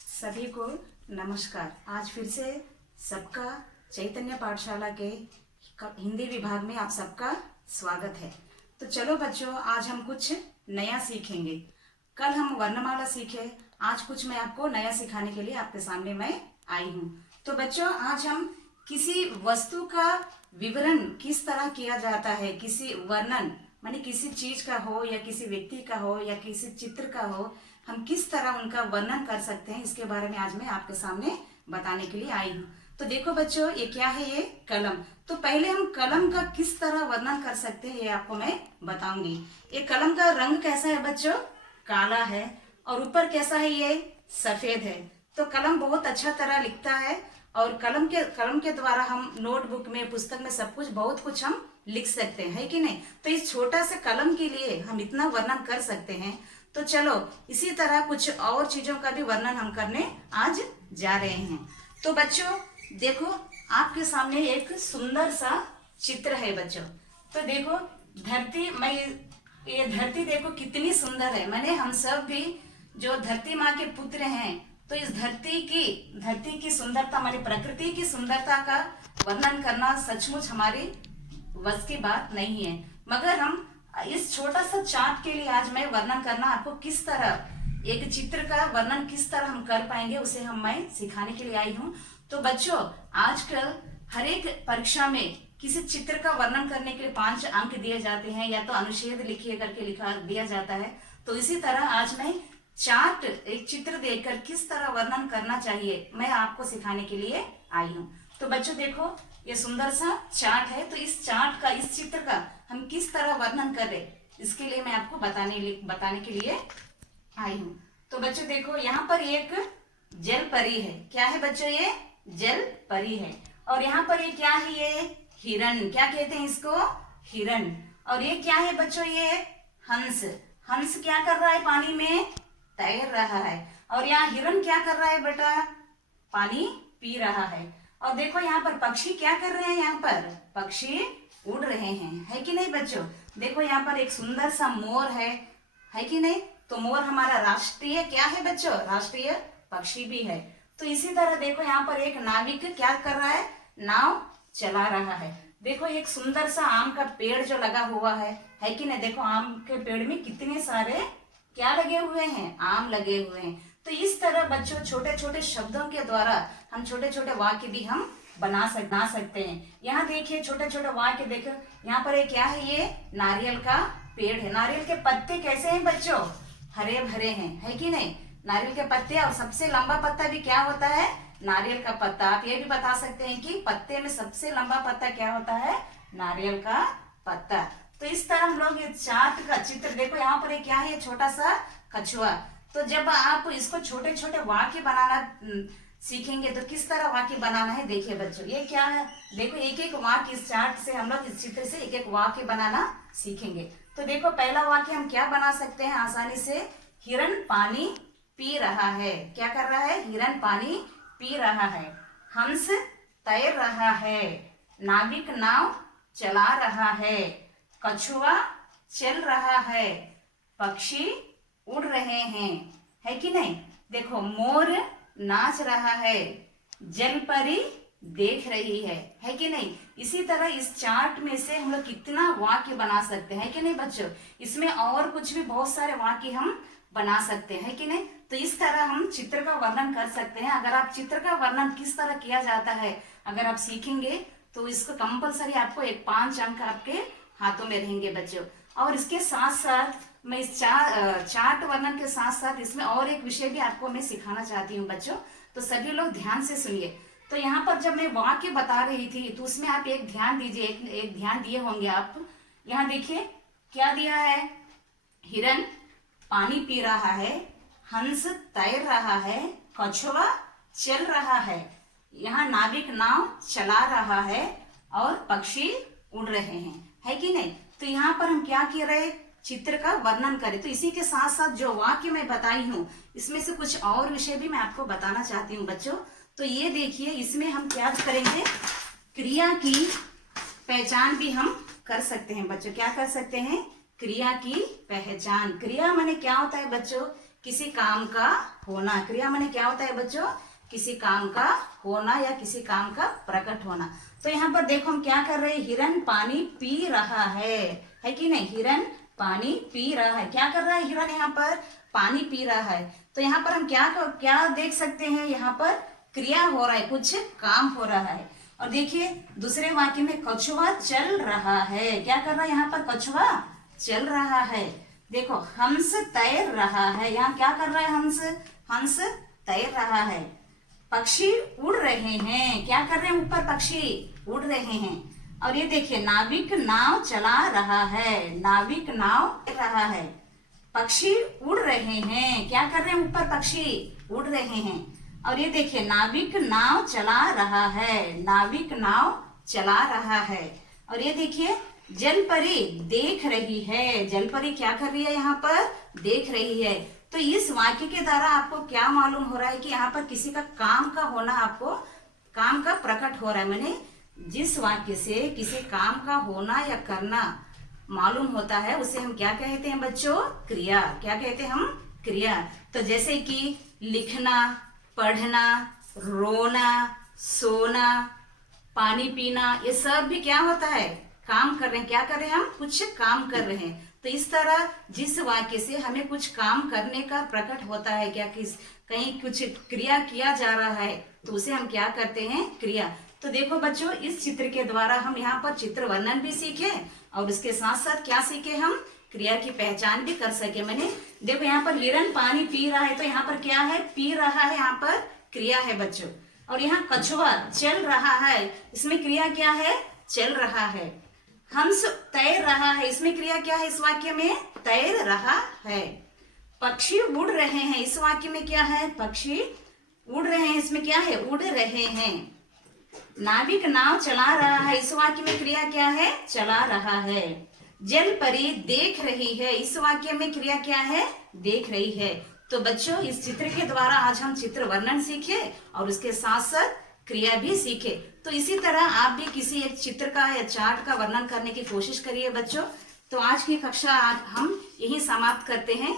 सभी को नमस्कार। आज फिर से सबका चैतन्य पाठशाला के हिंदी विभाग में आप सबका स्वागत है। तो चलो बच्चों, आज हम कुछ नया सीखेंगे। कल हम वर्णमाला सीखे, आज कुछ मैं आपको नया सिखाने के लिए आपके सामने मैं आई हूँ। तो बच्चों, आज हम किसी वस्तु का विवरण किस तरह किया जाता है, किसी वर्णन माने किसी चीज का हो या किसी व्यक्ति का हो या किसी चित्र का हो, हम किस तरह उनका वर्णन कर सकते हैं, इसके बारे में आज मैं आपके सामने बताने के लिए आई हूँ। तो देखो बच्चों, ये क्या है? ये कलम। तो पहले हम कलम का किस तरह वर्णन कर सकते हैं ये आपको मैं बताऊंगी। ये कलम का रंग कैसा है बच्चों? काला है। और ऊपर कैसा है? ये सफेद है। तो कलम बहुत अच्छा तरह लिखता है और कलम के द्वारा हम नोटबुक में, पुस्तक में सब कुछ, बहुत कुछ हम लिख सकते हैं, है कि नहीं? तो इस छोटा से कलम के लिए हम इतना वर्णन कर सकते हैं। तो चलो इसी तरह कुछ और चीजों का भी वर्णन हम करने आज जा रहे हैं। तो बच्चों देखो, आपके सामने एक सुंदर सा चित्र है बच्चों। तो देखो धरती, ये धरती देखो कितनी सुंदर है। मैंने हम सब भी जो धरती माँ के पुत्र हैं, तो इस धरती की सुंदरता, हमारी प्रकृति की सुंदरता का वर्णन करना सचमुच हमारी बस की बात नहीं है। मगर हम इस छोटा सा चार्ट के लिए आज मैं वर्णन करना, आपको किस तरह एक चित्र का वर्णन किस तरह हम कर पाएंगे, उसे मैं सिखाने के लिए आई हूँ। तो बच्चों, आजकल हर एक परीक्षा में किसी चित्र का वर्णन करने के लिए 5 अंक दिए जाते हैं, या तो अनुच्छेद लिखिए करके लिखा दिया जाता है। तो इसी तरह आज मैं चार्ट, एक चित्र देखकर किस तरह वर्णन करना चाहिए, मैं आपको सिखाने के लिए आई हूँ। तो बच्चों देखो, ये सुंदर सा चार्ट है। तो इस चार्ट का, इस चित्र का हम किस तरह वर्णन करें, इसके लिए मैं आपको बताने के लिए आई हूँ। तो बच्चों देखो, यहाँ पर एक जल परी है। क्या है बच्चों? ये जल परी है। और यहाँ पर ये क्या है? ये हिरण। क्या कहते हैं इसको? हिरण। और ये क्या है बच्चों? ये हंस। हंस क्या कर रहा है? पानी में तैर रहा है। और यहाँ हिरण क्या कर रहा है बेटा? पानी पी रहा है। और देखो यहाँ पर पक्षी क्या कर रहे हैं? यहाँ पर पक्षी उड़ रहे हैं, है कि नहीं बच्चों? देखो यहाँ पर एक सुंदर सा मोर है कि नहीं? तो मोर हमारा राष्ट्रीय क्या है बच्चों? राष्ट्रीय पक्षी भी है। तो इसी तरह देखो यहाँ पर एक नाविक क्या कर रहा है? नाव चला रहा है। देखो एक सुंदर सा आम का पेड़ जो लगा हुआ है कि नहीं? देखो आम के पेड़ में कितने सारे क्या लगे हुए हैं? आम लगे हुए हैं। तो इस तरह बच्चों छोटे छोटे शब्दों के द्वारा हम छोटे छोटे वाक्य भी हम बना सकते हैं। यहाँ देखिए छोटे छोटे वाक्य देखो, यहाँ पर एक क्या है? ये नारियल का पेड़ है। नारियल के पत्ते कैसे हैं बच्चों? हरे भरे हैं, है कि नहीं? नारियल के पत्ते, और सबसे लंबा पत्ता भी क्या होता है? नारियल का पत्ता। आप ये भी बता सकते हैं कि पत्ते में सबसे लंबा पत्ता क्या होता है? नारियल का पत्ता। तो इस तरह हम लोग ये चार्ट का चित्र देखो, यहाँ पर एक क्या है? छोटा सा कछुआ। तो जब आप इसको छोटे छोटे वाक्य बनाना सीखेंगे तो किस तरह वाक्य बनाना है देखिए बच्चों। ये क्या है? देखो एक एक वाक्य इस चार्ट से, हम लोग इस चित्र से एक एक वाक्य बनाना सीखेंगे। तो देखो पहला वाक्य हम क्या बना सकते हैं आसानी से? हिरण पानी पी रहा है। क्या कर रहा है? हिरण पानी पी रहा है। हंस तैर रहा है। नाविक नाव चला रहा है। कछुआ चल रहा है। पक्षी उड़ रहे हैं, है कि नहीं? देखो मोर नाच रहा है। जल परी देख रही है कि नहीं? इसी तरह इस चार्ट में से हम लोग कितना वाक्य बना सकते हैं कि नहीं बच्चों? इसमें और कुछ भी बहुत सारे वाक्य हम बना सकते हैं कि नहीं? तो इस तरह हम चित्र का वर्णन कर सकते हैं। अगर आप चित्र का वर्णन किस तरह किया जाता है अगर आप सीखेंगे तो इसको कंपलसरी आपको 5 अंक आपके हाथों में रहेंगे बच्चों। और इसके साथ साथ मैं इस चार्ट वर्णन के साथ साथ इसमें और एक विषय भी आपको मैं सिखाना चाहती हूँ बच्चों। तो सभी लोग ध्यान से सुनिए। तो यहाँ पर जब मैं वाक्य बता रही थी तो उसमें आप एक ध्यान दीजिए, एक ध्यान दिए होंगे आप। यहाँ देखिए क्या दिया है? हिरण पानी पी रहा है। हंस तैर रहा है। कछुआ चल रहा है। यहाँ नाविक नाव चला रहा है और पक्षी उड़ रहे हैं, है कि नहीं? तो यहाँ पर हम क्या कर रहे? चित्र का वर्णन करें। तो इसी के साथ साथ जो वाक्य मैं बताई हूँ इसमें से कुछ और विषय भी मैं आपको बताना चाहती हूँ बच्चों। तो ये देखिए, इसमें हम क्या करेंगे? क्रिया की पहचान भी हम कर सकते हैं बच्चों। क्या कर सकते हैं? क्रिया की पहचान। क्रिया माने क्या होता है बच्चों? किसी काम का होना। क्रिया माने क्या होता है बच्चों? किसी काम का होना या किसी काम का प्रकट होना। तो यहाँ पर देखो हम क्या कर रहे हैं, हिरन पानी पी रहा है कि नहीं? हिरन पानी पी रहा है। क्या कर रहा है हिरन? यहाँ पर पानी पी रहा है। तो यहाँ पर हम क्या देख सकते हैं, यहाँ पर क्रिया हो रहा है, कुछ काम हो रहा है। और देखिए दूसरे वाक्य में कछुआ चल रहा है। क्या कर रहा है यहाँ पर? कछुआ चल रहा है। देखो हंस तैर रहा है। यहाँ क्या कर रहा है? हंस तैर रहा है। पक्षी उड़ रहे हैं। क्या कर रहे हैं? ऊपर पक्षी उड़ रहे हैं। और ये देखिए नाविक नाव चला रहा है। नाविक नाव चला रहा है। पक्षी उड़ रहे हैं। क्या कर रहे हैं? ऊपर पक्षी उड़ रहे हैं। और ये देखिए नाविक नाव चला रहा है। नाविक नाव चला रहा है। और ये देखिए जलपरी देख रही है। जलपरी क्या कर रही है? यहाँ पर देख रही है। तो इस वाक्य के द्वारा आपको क्या मालूम हो रहा है कि यहाँ पर किसी का काम का होना, आपको काम का प्रकट हो रहा है। मैंने जिस वाक्य से किसी काम का होना या करना मालूम होता है उसे हम क्या कहते हैं बच्चों? क्रिया। क्या कहते हैं हम? क्रिया। तो जैसे कि लिखना, पढ़ना, रोना, सोना, पानी पीना, ये सब भी क्या होता है? काम कर रहे हैं। क्या कर रहे हैं? हम कुछ काम कर रहे हैं। तो इस तरह जिस वाक्य से हमें कुछ काम करने का प्रकट होता है, क्या कहीं कुछ क्रिया किया जा रहा है, तो उसे हम क्या करते हैं? क्रिया। तो देखो बच्चों इस चित्र के द्वारा हम यहाँ पर चित्र वर्णन भी सीखे और उसके साथ साथ क्या सीखे? हम क्रिया की पहचान भी कर सके। मैंने देखो यहाँ पर हिरन पानी पी रहा है, तो यहाँ पर क्या है? पी रहा है, यहाँ पर क्रिया है बच्चों। और यहाँ कछुआ चल रहा है, इसमें क्रिया क्या है? चल रहा है। हंस तैर रहा है, इसमें क्रिया क्या है? इस वाक्य में तैर रहा है। पक्षी उड़ रहे हैं, इस वाक्य में क्या है? पक्षी उड़ रहे हैं, इसमें क्या है? उड़ रहे हैं। नाविक नाव चला रहा है, इस वाक्य में क्रिया क्या है? चला रहा है। जल परी देख रही है, इस वाक्य में क्रिया क्या है? देख रही है। तो बच्चों इस चित्र के द्वारा आज हम चित्र वर्णन सीखे और उसके साथ साथ क्रिया भी सीखे। तो इसी तरह आप भी किसी एक चित्र का या चार्ट का वर्णन करने की कोशिश करिए बच्चों। तो आज की कक्षा हम यही समाप्त करते हैं।